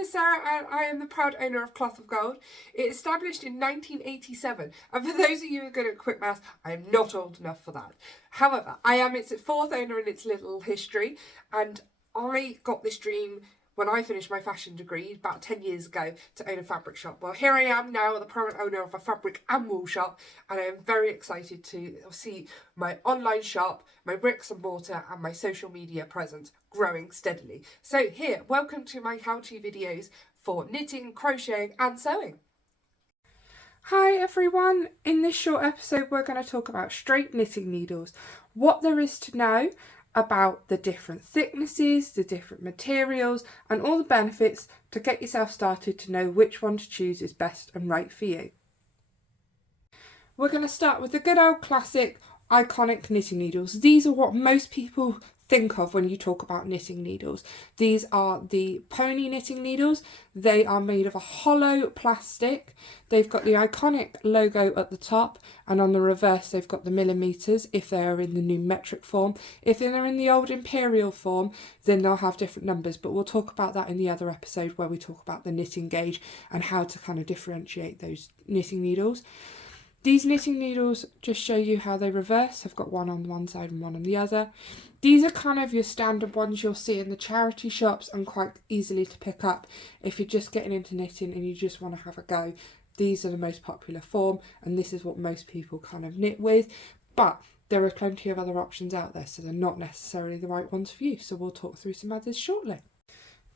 is Sarah and I am the proud owner of Cloth of Gold. It established in 1987, and for those of you who are good at quick maths, I am not old enough for that. However, I am its fourth owner in its little history, and I got this dream when I finished my fashion degree about 10 years ago to own a fabric shop. Well, here I am now, the proud owner of a fabric and wool shop, and I am very excited to see my online shop, my bricks and mortar, and my social media presence growing steadily. So here, welcome to my how-to videos for knitting, crocheting and sewing. Hi everyone, in this short episode we're going to talk about straight knitting needles, what there is to know about the different thicknesses, the different materials and all the benefits to get yourself started to know which one to choose is best and right for you. We're going to start with the good old classic iconic knitting needles. These are what most people think of when you talk about knitting needles. These are the pony knitting needles. They are made of a hollow plastic. They've got the iconic logo at the top, and on the reverse they've got the millimeters if they are in the new metric form. If they're in the old imperial form, then they'll have different numbers, but we'll talk about that in the other episode where we talk about the knitting gauge and how to kind of differentiate those knitting needles. These knitting needles just show you how they reverse. I've got one on one side and one on the other. These are kind of your standard ones you'll see in the charity shops and quite easily to pick up if you're just getting into knitting and you just want to have a go. These are the most popular form and this is what most people kind of knit with, but there are plenty of other options out there, so they're not necessarily the right ones for you. So we'll talk through some others shortly.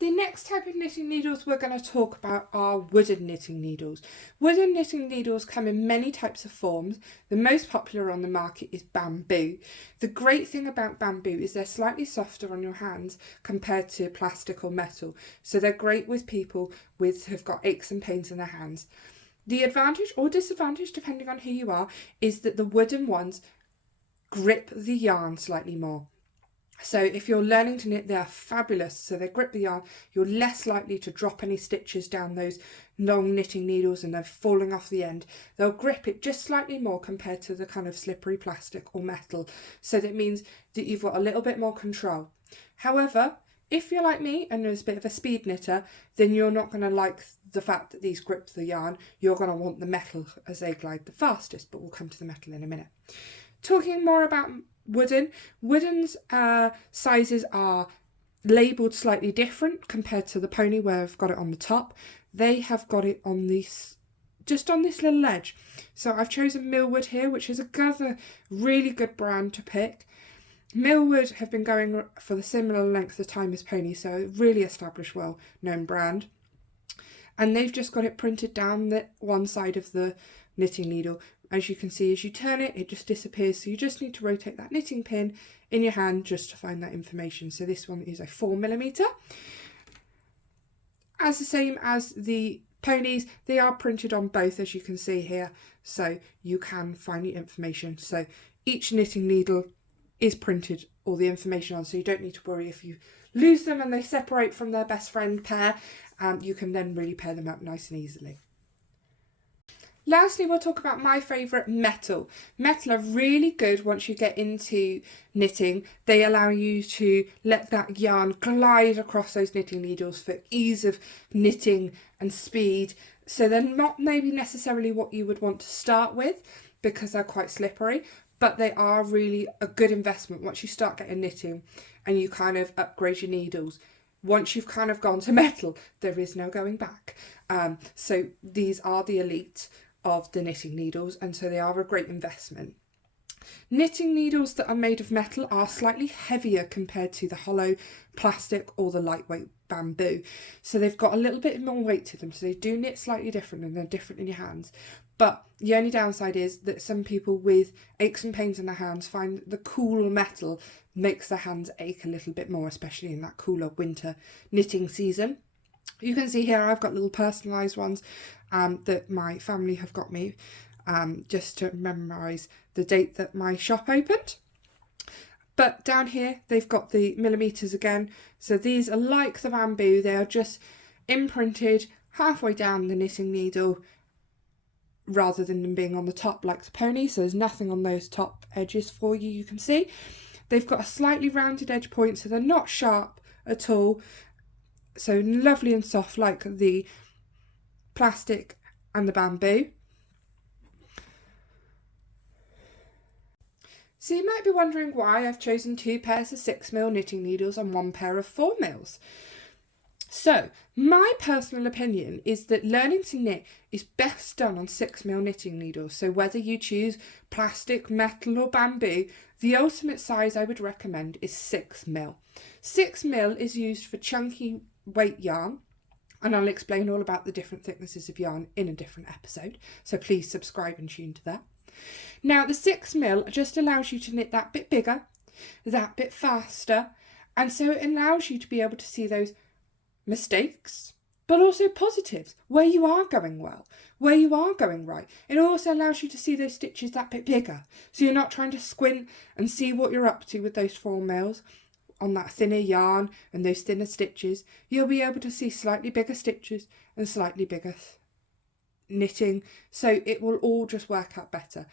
The next type of knitting needles we're going to talk about are wooden knitting needles. Wooden knitting needles come in many types of forms. The most popular on the market is bamboo. The great thing about bamboo is they're slightly softer on your hands compared to plastic or metal. So they're great with people who've got aches and pains in their hands. The advantage or disadvantage, depending on who you are, is that the wooden ones grip the yarn slightly more. So if you're learning to knit, they are fabulous. So they grip the yarn. You're less likely to drop any stitches down those long knitting needles and they're falling off the end. They'll grip it just slightly more compared to the kind of slippery plastic or metal. So that means that you've got a little bit more control. However, if you're like me and there's a bit of a speed knitter, then you're not going to like the fact that these grip the yarn. You're going to want the metal as they glide the fastest, but we'll come to the metal in a minute. Talking more about wooden's sizes are labelled slightly different compared to the pony where I've got it on the top. They have got it on this, just on this little edge. So I've chosen Milward here, which is another really good brand to pick. Milward have been going for the similar length of time as pony, so a really established, well-known brand. And they've just got it printed down the one side of the knitting needle. As you can see, as you turn it, it just disappears. So you just need to rotate that knitting pin in your hand just to find that information. So this one is a 4mm. As the same as the ponies, they are printed on both, as you can see here. So you can find the information. So each knitting needle is printed all the information on. So you don't need to worry if you lose them and they separate from their best friend pair. You can then really pair them up nice and easily. Lastly, we'll talk about my favourite, metal. Metal are really good once you get into knitting. They allow you to let that yarn glide across those knitting needles for ease of knitting and speed. So they're not maybe necessarily what you would want to start with because they're quite slippery, but they are really a good investment once you start getting knitting and you kind of upgrade your needles. Once you've kind of gone to metal, there is no going back. So these are the elite of the knitting needles, and so they are a great investment. Knitting needles that are made of metal are slightly heavier compared to the hollow plastic or the lightweight bamboo, so they've got a little bit more weight to them, so they do knit slightly different and they're different in your hands. But the only downside is that some people with aches and pains in their hands find the cool metal makes their hands ache a little bit more, especially in that cooler winter knitting season. You can see here I've got little personalised ones that my family have got me just to memorise the date that my shop opened. But down here they've got the millimetres again. So these are like the bamboo, they are just imprinted halfway down the knitting needle rather than them being on the top like the pony. So there's nothing on those top edges for you, you can see. They've got a slightly rounded edge point, so they're not sharp at all. So lovely and soft like the plastic and the bamboo. So you might be wondering why I've chosen 2 pairs of 6mm knitting needles and 1 pair of 4mm. So my personal opinion is that learning to knit is best done on 6mm knitting needles. So whether you choose plastic, metal or bamboo, the ultimate size I would recommend is 6mm. 6mm is used for chunky weight yarn, and I'll explain all about the different thicknesses of yarn in a different episode. So please subscribe and tune to that. Now the 6mm just allows you to knit that bit bigger, that bit faster, and so it allows you to be able to see those mistakes, but also positives, where you are going well, where you are going right. It also allows you to see those stitches that bit bigger, so you're not trying to squint and see what you're up to with those 4mm on that thinner yarn and those thinner stitches. You'll be able to see slightly bigger stitches and slightly bigger knitting, so it will all just work out better.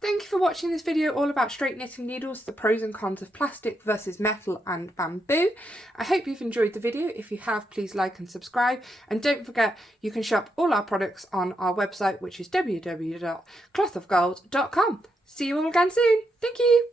Thank you for watching this video all about straight knitting needles, the pros and cons of plastic versus metal and bamboo. I hope you've enjoyed the video. If you have, please like and subscribe, and don't forget you can shop all our products on our website, which is www.clothofgold.com. See you all again soon. Thank you.